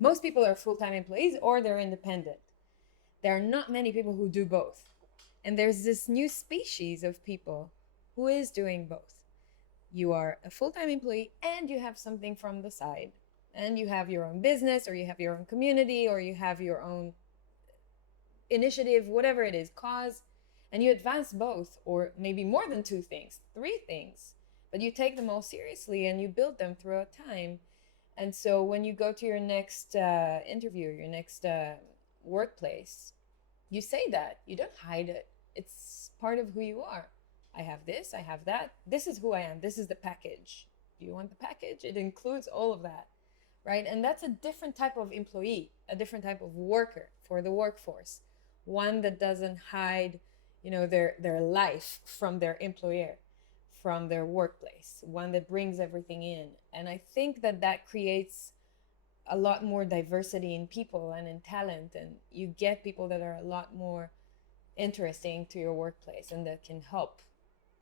Most people are full-time employees or they're independent. There are not many people who do both. And there's this new species of people who is doing both. You are a full-time employee and you have something from the side. And you have your own business, or you have your own community, or you have your own initiative, whatever it is, cause, and you advance both, or maybe more than two things, three things, but you take them all seriously and you build them throughout time. And so when you go to your next interview, your next workplace, you say that. You don't hide it. It's part of who you are. I have this, I have that. This is who I am. This is the package. Do you want the package? It includes all of that, right? And that's a different type of employee, a different type of worker for the workforce. One that doesn't hide, their life from their employer, from their workplace, one that brings everything in. And I think that creates a lot more diversity in people and in talent, and you get people that are a lot more interesting to your workplace and that can help.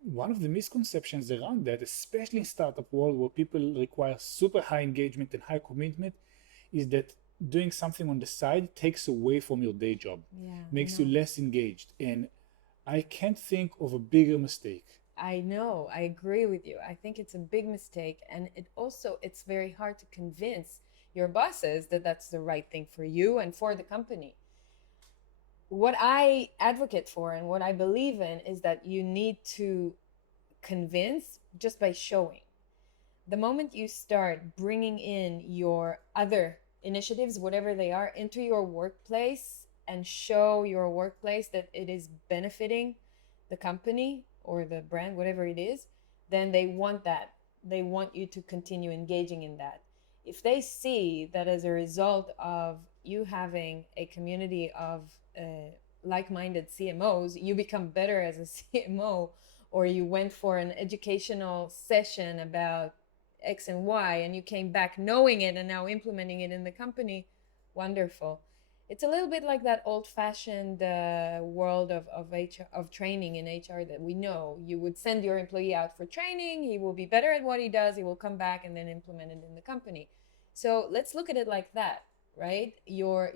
One of the misconceptions around that, especially in startup world where people require super high engagement and high commitment, is that doing something on the side takes away from your day job, makes you less engaged. And I can't think of a bigger mistake. I know, I agree with you. I think it's a big mistake, and it's very hard to convince your bosses that that's the right thing for you and for the company. What I advocate for and what I believe in is that you need to convince just by showing. The moment you start bringing in your other initiatives, whatever they are, into your workplace and show your workplace that it is benefiting the company or the brand, whatever it is, then they want that. They want you to continue engaging in that. If they see that as a result of you having a community of like-minded CMOs, you become better as a CMO, or you went for an educational session about X and Y and you came back knowing it and now implementing it in the company, wonderful. It's a little bit like that old-fashioned world of HR, of training in HR that we know. You would send your employee out for training, he will be better at what he does, he will come back and then implement it in the company. So let's look at it like that, right? Your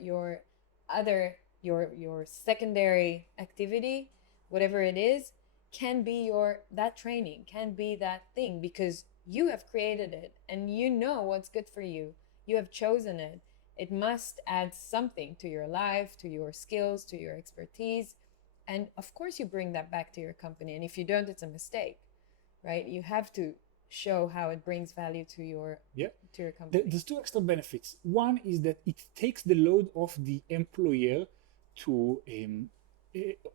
secondary activity, whatever it is, can be that training, can be that thing, because you have created it and you know what's good for you. You have chosen it. It must add something to your life, to your skills, to your expertise. And of course you bring that back to your company. And if you don't, it's a mistake, right? You have to show how it brings value to your company. There's two extra benefits. One is that it takes the load off the employer to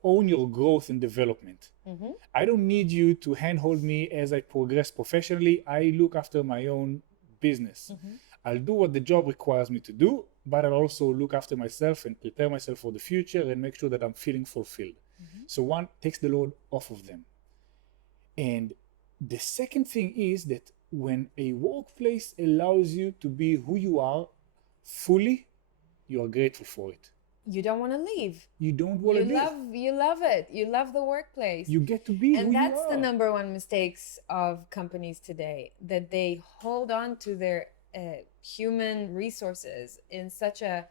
own your growth and development. Mm-hmm. I don't need you to handhold me as I progress professionally. I look after my own business. Mm-hmm. I'll do what the job requires me to do, but I'll also look after myself and prepare myself for the future and make sure that I'm feeling fulfilled. Mm-hmm. So one takes the load off of them. And the second thing is that when a workplace allows you to be who you are fully, you are grateful for it. You don't want to leave. You don't want to leave. You love it. You love the workplace. You get to be who you are. And that's the number one mistakes of companies today, that they hold on to their human resources in such a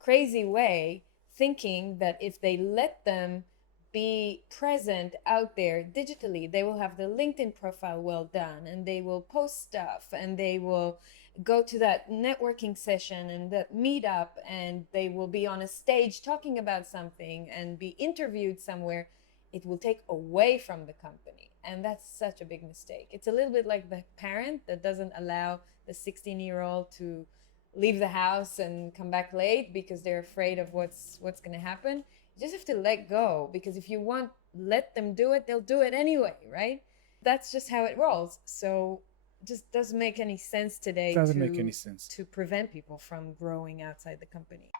crazy way, thinking that if they let them be present out there digitally, they will have the LinkedIn profile well done, and they will post stuff, and they will go to that networking session and that meetup, and they will be on a stage talking about something and be interviewed somewhere. It will take away from the company. And that's such a big mistake. It's a little bit like the parent that doesn't allow the 16-year-old to leave the house and come back late because they're afraid of what's going to happen. You just have to let go, because if you let them do it, they'll do it anyway, right? That's just how it rolls. So it just doesn't make any sense today Doesn't make any sense to prevent people from growing outside the company.